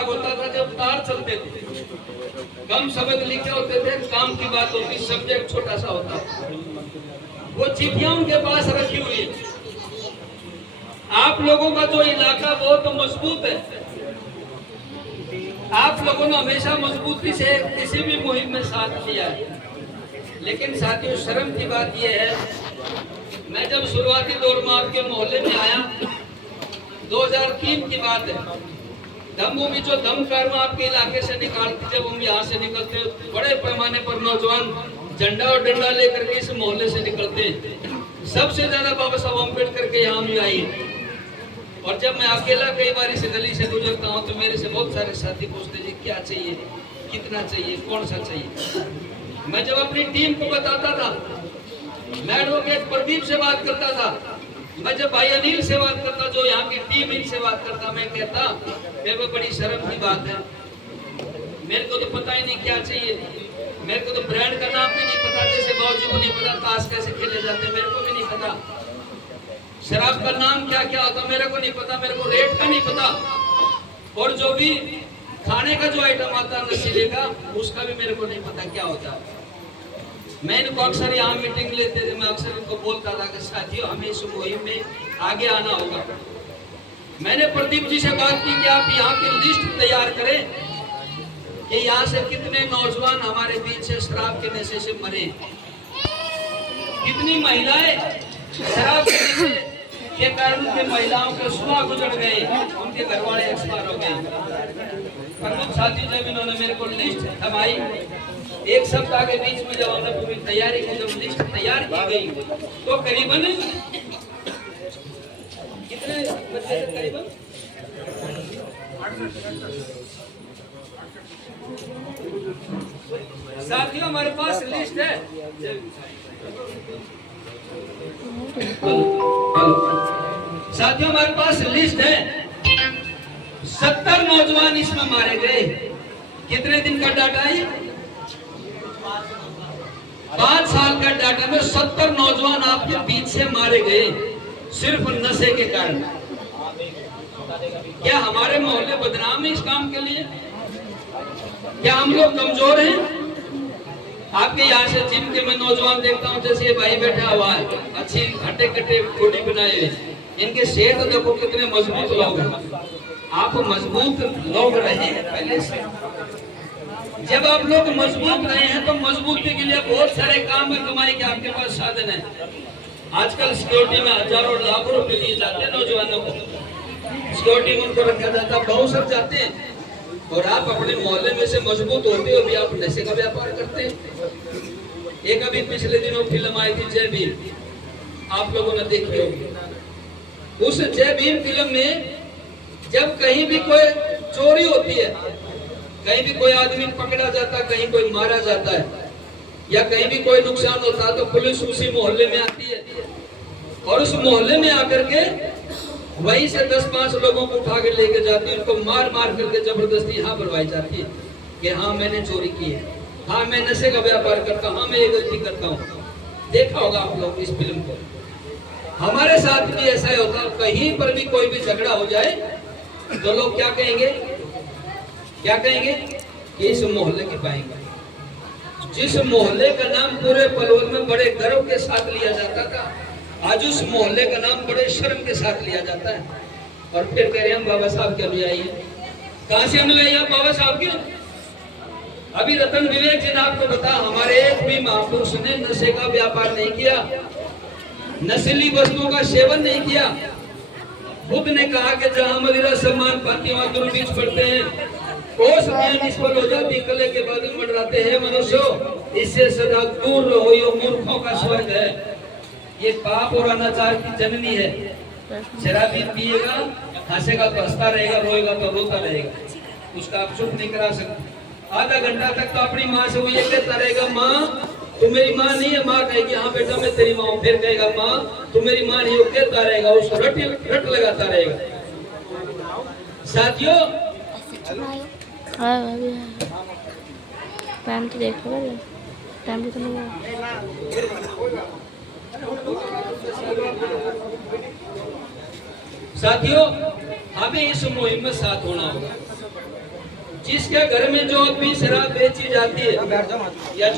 होता था जब तार चलते थे, कम शब्द लिखे होते थे, काम की बात होती, सब्जेक्ट छोटा सा होता, वो चिट्ठियां उनके पास रखी हुई है। आप लोगों का जो इलाका बहुत मजबूत है, आप लोगों ने हमेशा मजबूती से किसी भी मुहिम में साथ दिया है। लेकिन साथियों, शर्म की बात यह है, मैं जब शुरुआती दौर में आपके मोहल्ले में आया, 2003 की बात है, धमभूमि जो धम कर्म आपके इलाके से निकालती, जब हम यहाँ से निकलते बड़े पैमाने पर नौजवान झंडा और डंडा लेकर के इस मोहल्ले से निकलते हैं। सबसे ज्यादा बाबा साहब अम्बेडकर के यहाँ में आई। और जब मैं अकेला कई बार इस गली से गुजरता हूँ तो मेरे से बहुत सारे साथी पूछते जी क्या चाहिए, कितना चाहिए, कौन सा चाहिए। मैं जब अपनी टीम को बताता था, मैं एडवोकेट प्रदीप से बात करता था, मैं जब भाई अनिल से बात करता, जो यहाँ की टीम इनसे बात करता, मैं कहता वो बड़ी शर्म की बात है, मेरे को तो पता ही नहीं क्या चाहिए, मेरे को तो ब्रांड का नाम भी नहीं पता, जैसे बाबूजी को नहीं पता ताश कैसे खेले जाते, मेरे को भी नहीं पता, शराब का नाम क्या क्या होता मेरे को नहीं पता, मेरे को रेट का नहीं पता, और जो भी खाने का जो आइटम आता नशीले का, उसका भी मेरे को नहीं पता क्या होता। मैं इनको अक्सर यहाँ मीटिंग लेते थे, मैं अक्सर इनको बोलता था कि साथियों हमें इस मुहिम में आगे आना होगा। मैंने प्रदीप जी से बात की कि आप यहाँ की लिस्ट तैयार करें कि यहाँ से कितने नौजवान हमारे बीच से शराब के नशे से मरे, कितनी महिलाएं शराब के नशे के कारण के महिलाओं के सुबह गुजर गए, उनके घर वाले एक्सपायर हो गए। प्रमुख साथी जब इन्होंने मेरे को लिस्ट थमाई, एक सप्ताह के बीच में जब हमने पूरी तैयारी की, जब लिस्ट तैयार की गई तो करीबन कितने बच्चे थे, करीबन 8 साथियों हमारे पास लिस्ट है, साथियों हमारे पास लिस्ट है, 70 नौजवान इसमें मारे गए। कितने दिन का डाटा है? 5 साल का डाटा में 70 नौजवान आपके बीच से मारे गए सिर्फ नशे के कारण। क्या हमारे मोहल्ले बदनाम है इस काम के लिए? क्या हम लोग कमजोर हैं? आपके यहाँ से जिम के मैं नौजवान देखता हूँ, जैसे ये भाई बैठा हुआ है, अच्छी हट्टे कट्टे बॉडी बनाए हुए, इनके सेहत तो देखो कितने मजबूत लोग हैं। आप मजबूत लोग रहे हैं पहले से, जब आप लोग मजबूत रहे हैं तो मजबूती के लिए बहुत सारे काम में कमाई के आपके पास साधन है। आजकल सिक्योरिटी में हजारों लाखों रुपए दिए जाते हैं नौजवानों को, सिक्योरिटी में उनको रखा जाता है, बहुत सब जाते हैं, और आप अपने मोहल्ले में से मजबूत होते हो भी आप नशे का व्यापार करते हैं। एक अभी पिछले दिनों फिल्म आई थी जय भीम, आप लोगों ने देखी होगी। उस जय भीम फिल्म में जब कहीं भी कोई चोरी होती है, कहीं भी कोई आदमी पकड़ा जाता है, कहीं कोई मारा जाता है, या कहीं भी कोई नुकसान होता है, तो पुलिस उसी मोहल्ले में आती है और उस मोहल्ले में आकर के वहीं से 10-5 लोगों को उठा के लेके जाती है, उनको मार मार करके जबरदस्ती यहाँ भरवाई जाती है कि हाँ मैंने चोरी की है, हाँ मैं नशे का व्यापार करता हूँ, हाँ मैं ये गलती करता हूँ। देखा होगा आप लोग इस फिल्म को। हमारे साथ भी ऐसा ही होता है, कहीं पर भी कोई भी झगड़ा हो जाए तो लोग क्या कहेंगे, क्या कहेंगे कि इस मोहल्ले की पाएंगे। जिस मोहल्ले का नाम पूरे पलवल में बड़े गर्व के साथ लिया जाता था, आज उस मोहल्ले का नाम बड़े शर्म के साथ लिया जाता है। और फिर कह रहे हम बाबा साहब के अनुयायी हैं। कहां से अनुयायी हैं बाबा साहब के? अभी रतन विवेक जी ने आपको बता, हमारे एक भी महापुरुष ने नशे का व्यापार नहीं किया, नशीली वस्तुओं का सेवन नहीं किया। बुद्ध ने कहा कि जहां मदिरा सम्मान पाती वहां दुर्बीज पड़ते हैं, कोस में निष्फल हो जाती, कले के बादल मंडराते हैं मनुष्यों, इससे सदा दूर रहो, ये मूर्खों का स्वर्ग है, ये पाप और अनाचार की जननी है। शराबी पिएगा, हंसेगा तो हंसता रहेगा, रोएगा तो रोता रहेगा, उसका आप चुप नहीं करा सकते। आधा घंटा तक तो अपनी माँ से वो ये कहता रहेगा, माँ तू मेरी माँ नहीं है, माँ कहेगी हाँ बेटा मैं तेरी माँ हूँ, फिर कहेगा माँ तू मेरी माँ नहीं, वो कहता रहेगा, उसको रट लगाता रहेगा। साथियों टाइम तो देख लो, टाइम तो नहीं। साथियों हमें इस मुहिम में साथ होना होगा। जिसके घर में जो अभी शराब बेची जाती है या